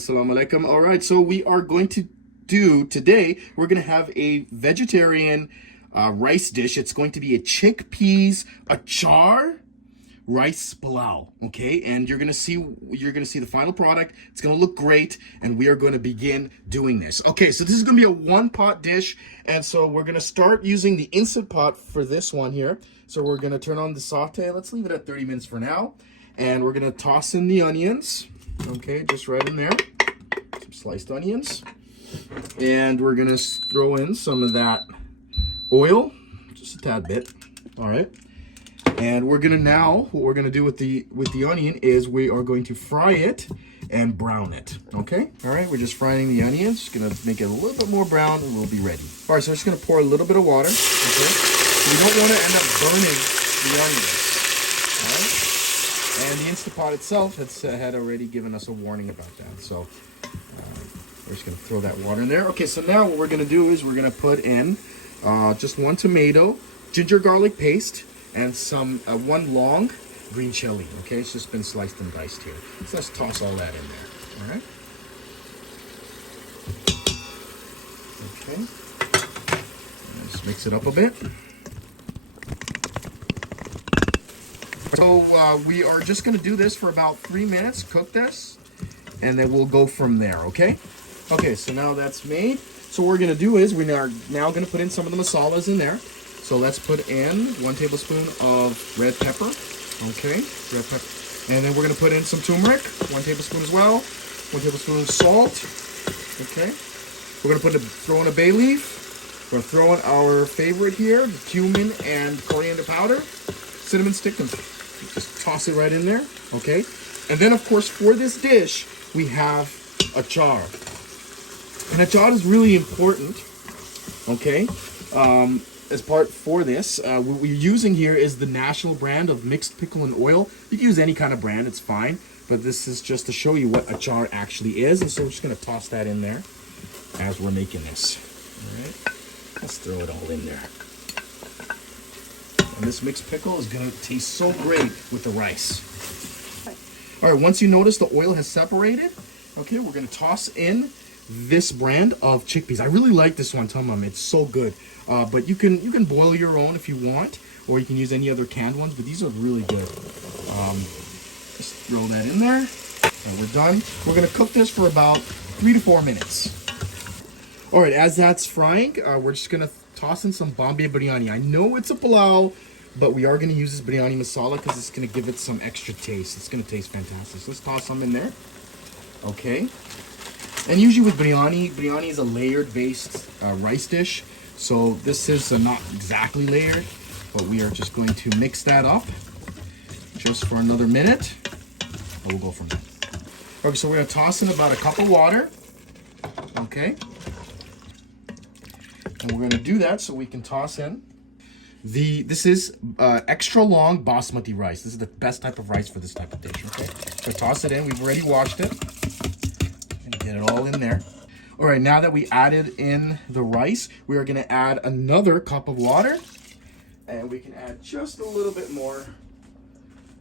Assalamu alaikum. All right, so we are going to do today, we're going to have a vegetarian rice dish. It's going to be a chickpeas achar rice pulao, okay? And you're gonna see the final product. It's gonna look great, and we are going to begin doing this. Okay, so this is gonna be a one-pot dish, and so we're gonna start using the instant pot for this one here. So we're gonna turn on the saute. Let's leave it at 30 minutes for now, and we're gonna toss in the onions. Okay, just right in there, some sliced onions, and we're gonna throw in some of that oil, just a tad bit. All right. And we're gonna what we're gonna do with the onion is we are going to fry it and brown it. Okay. All right. We're just frying the onions. Just gonna make it a little bit more brown, and we'll be ready. All right. So I'm just gonna pour a little bit of water. Okay. So we don't want to end up burning the onions. All right. And the Instant Pot itself had already given us a warning about that. So we're just gonna throw that water in there. Okay. So now what we're gonna do is we're gonna put in just one tomato, ginger garlic paste, and some one long green chili. Okay, it's just been sliced and diced here. So let's toss all that in there. All right. Okay. Let's mix it up a bit. So we are just going to do this for about 3 minutes. Cook this, and then we'll go from there. Okay. Okay. So now that's made. So what we're going to do is we are now going to put in some of the masalas in there. So let's put in 1 tablespoon of red pepper, okay, red pepper. And then we're gonna put in some turmeric, 1 tablespoon as well, 1 tablespoon of salt, okay. We're gonna throw in a bay leaf. We're gonna throw in our favorite here, the cumin and coriander powder, cinnamon stick, and just toss it right in there, okay. And then of course for this dish, we have achar. And achar is really important, okay. As part for this, what we're using here is the national brand of mixed pickle and oil. You can use any kind of brand, it's fine. But this is just to show you what achar actually is. And so we're just going to toss that in there as we're making this. All right, let's throw it all in there. And this mixed pickle is going to taste so great with the rice. All right, once you notice the oil has separated, okay, we're going to toss in this brand of chickpeas. I really like this one, Tamam. It's so good. But you can boil your own if you want, or you can use any other canned ones. But these are really good. Just throw that in there, and we're done. We're gonna cook this for about 3 to 4 minutes. All right, as that's frying, we're just gonna toss in some Bombay biryani. I know it's a pulao, but we are gonna use this biryani masala because it's gonna give it some extra taste. It's gonna taste fantastic. So let's toss some in there. Okay. And usually with biryani is a layered based rice dish. So this is not exactly layered, but we are just going to mix that up just for another minute. And we'll go from there. Okay, so we're gonna toss in about a cup of water. Okay. And we're gonna do that so we can toss in this is extra long basmati rice. This is the best type of rice for this type of dish, okay? So toss it in, we've already washed it. Get it all in there. All right, now that we added in the rice, we are gonna add another cup of water, and we can add just a little bit more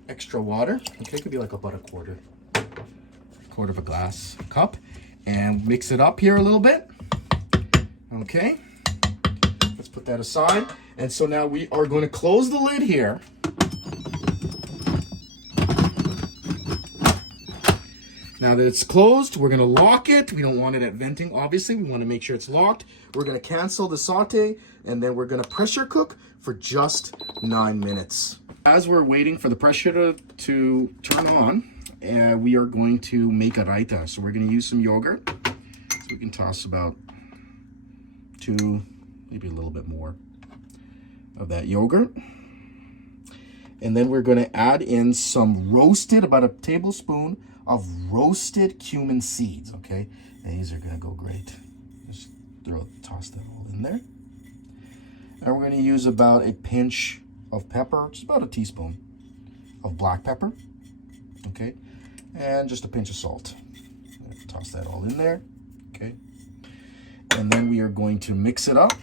extra water. Okay, it could be like about a quarter of a glass cup, and mix it up here a little bit. Okay, let's put that aside. And so now we are going to close the lid here. Now that it's closed, we're gonna lock it. We don't want it at venting, obviously. We wanna make sure it's locked. We're gonna cancel the saute, and then we're gonna pressure cook for just 9 minutes. As we're waiting for the pressure to turn on, we are going to make a raita. So we're gonna use some yogurt. So we can toss about 2, maybe a little bit more of that yogurt. And then we're gonna add in some roasted, about a tablespoon of roasted cumin seeds, okay? And these are gonna go great. Just toss that all in there. And we're gonna use about a pinch of pepper, just about a teaspoon of black pepper, okay? And just a pinch of salt. Toss that all in there, okay? And then we are going to mix it up.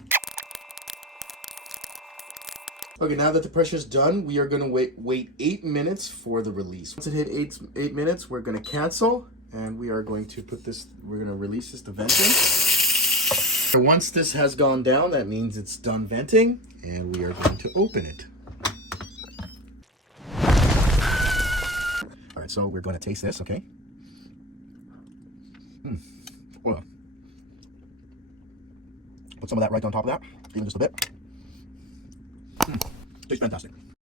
Okay, now that the pressure's done, we are gonna wait 8 minutes for the release. Once it hit eight minutes, we're gonna cancel, And we are going to put this, we're going to release this to venting. Once this has gone down, that means it's done venting, and we are going to open it. All right, so we're going to taste this, okay? Oil. Put some of that right on top of that, even just a bit. Tastes fantastic.